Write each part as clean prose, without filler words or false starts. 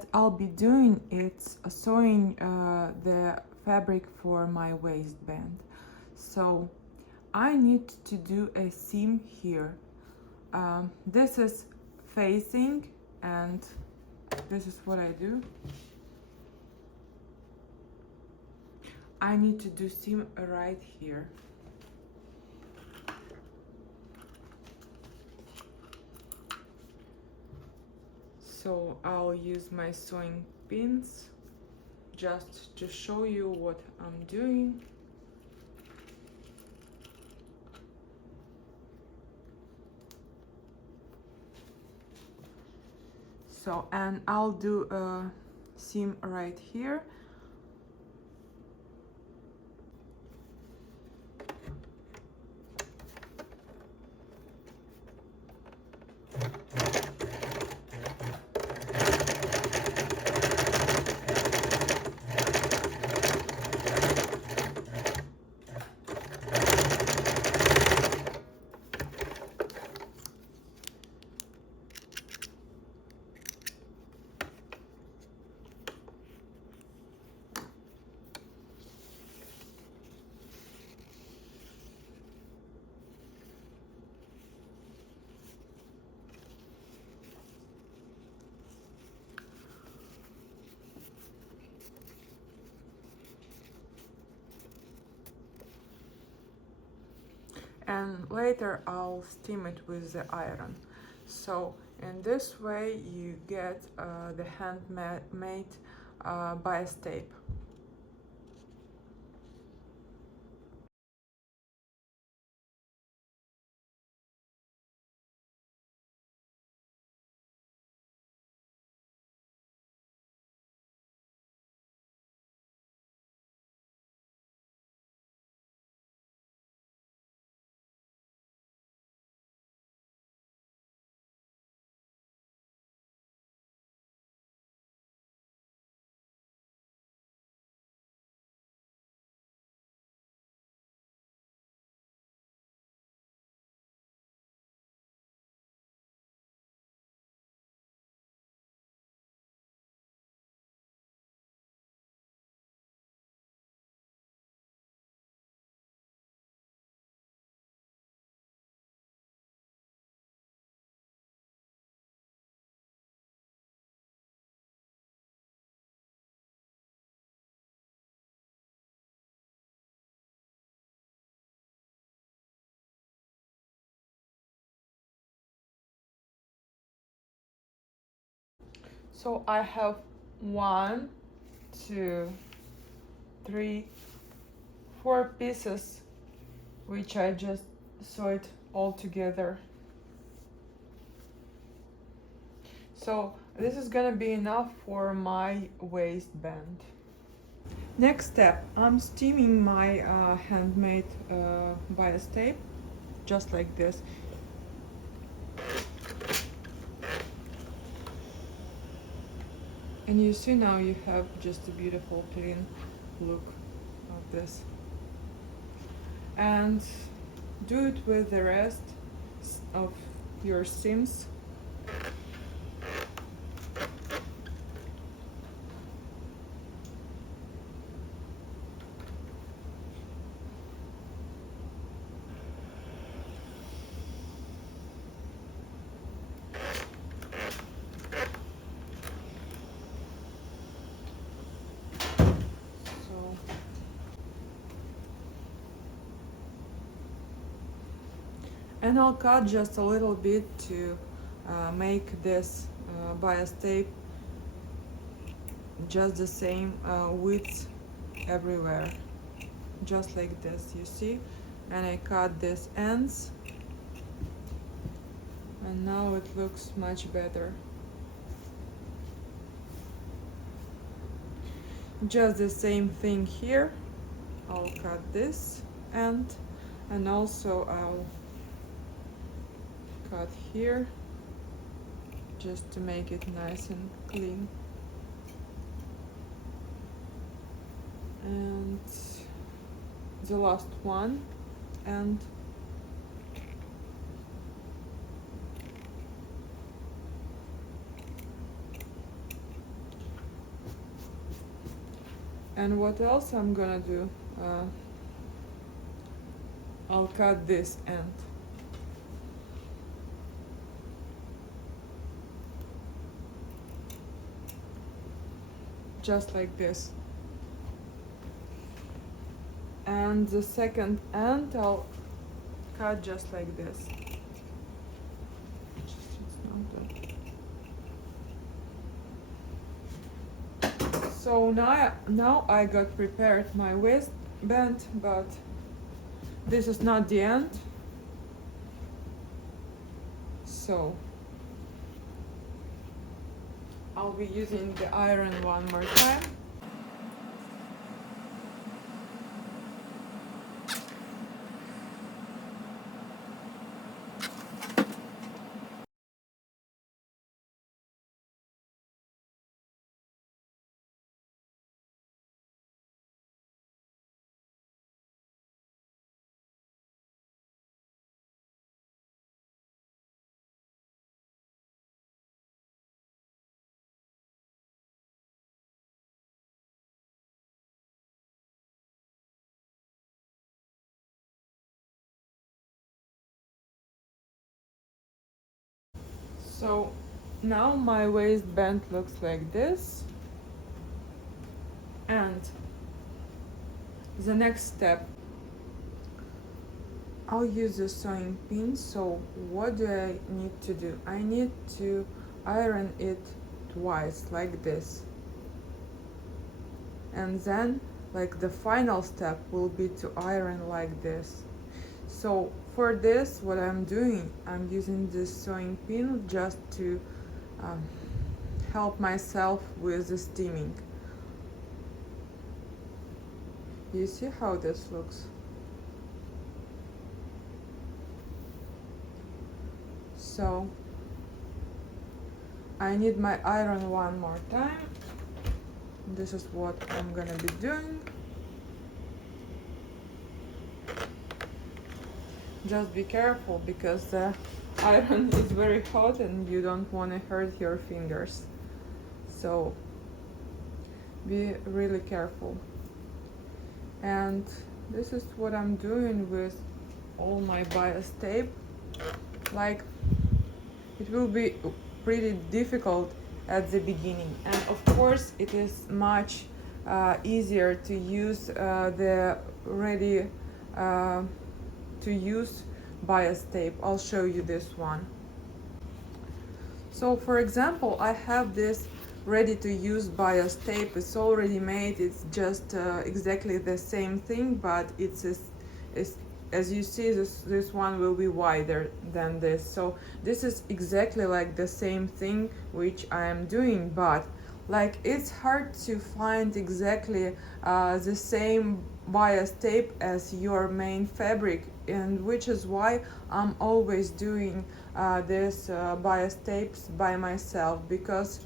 that I'll be doing is sewing the fabric for my waistband. So I need to do a seam here. This is facing, and this is what I do. I need to do seam right here. So I'll use my sewing pins just to show you what I'm doing. So, and I'll do a seam right here. And later I'll steam it with the iron. So in this way you get the handmade bias tape. So I have 1, 2, 3, 4 pieces which I just sewed all together. So this is gonna be enough for my waistband. Next step, I'm steaming my handmade bias tape, just like this. And you see now you have just a beautiful clean look of this. And do it with the rest of your seams. And I'll cut just a little bit to make this bias tape just the same width everywhere, just like this, you see. And I cut these ends, and now it looks much better. Just the same thing here. I'll cut this end, and also I'll cut here just to make it nice and clean. And the last one, and And what else I'm gonna do? I'll cut this end. Just like this. And the second end I'll cut just like this. So now I got prepared my waistband, but this is not the end. So I'll be using the iron one more time. So now my waistband looks like this. And the next step, I'll use a sewing pin. So what do I need to do? I need to iron it twice like this. And then like the final step will be to iron like this. So for this, what I'm doing, I'm using this sewing pin just to help myself with the steaming. You see how this looks? So I need my iron one more time. This is what I'm gonna be doing. Just be careful because the iron is very hot and you don't want to hurt your fingers. So be really careful. And this is what I'm doing with all my bias tape. Like, it will be pretty difficult at the beginning, and of course it is much easier to use the ready to use bias tape. I'll show you this one. So for example, I have this ready to use bias tape. It's already made. It's just exactly the same thing, but it's as you see, this one will be wider than this. So this is exactly like the same thing which I am doing, but like it's hard to find exactly the same bias tape as your main fabric, and which is why I'm always doing this bias tapes by myself, because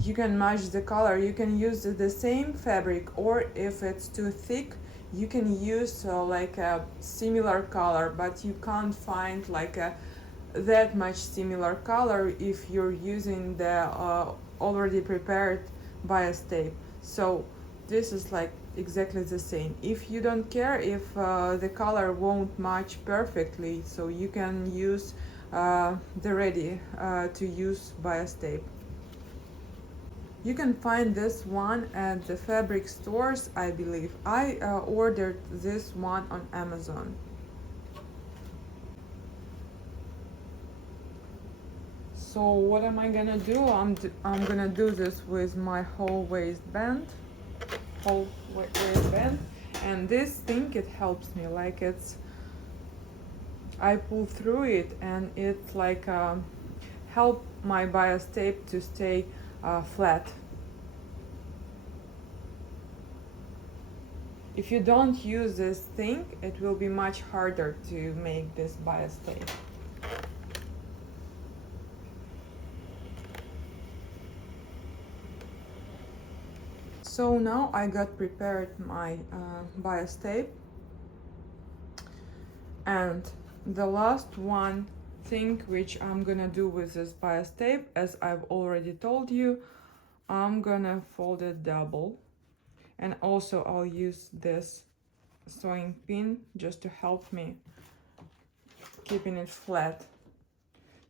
you can match the color. You can use the same fabric, or if it's too thick you can use like a similar color, but you can't find like a that much similar color if you're using the already prepared bias tape. So this is like exactly the same. If you don't care if the color won't match perfectly, so you can use the ready to use bias tape. You can find this one at the fabric stores, I believe. I ordered this one on Amazon. So what am I gonna do? I'm gonna do this with my whole waistband, and this thing, it helps me. Like I pull through it, and it's like help my bias tape to stay flat. If you don't use this thing, it will be much harder to make this bias tape. So now I got prepared my bias tape, and the last one thing which I'm gonna do with this bias tape, as I've already told you, I'm gonna fold it double. And also I'll use this sewing pin just to help me keeping it flat.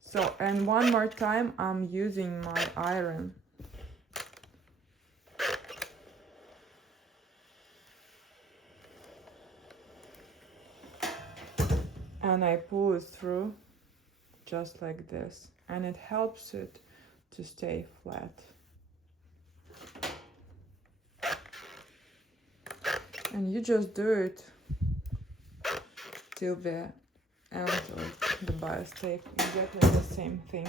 So, and one more time I'm using my iron. And I pull it through just like this, and it helps it to stay flat. And you just do it till the end of the bias tape, exactly the same thing.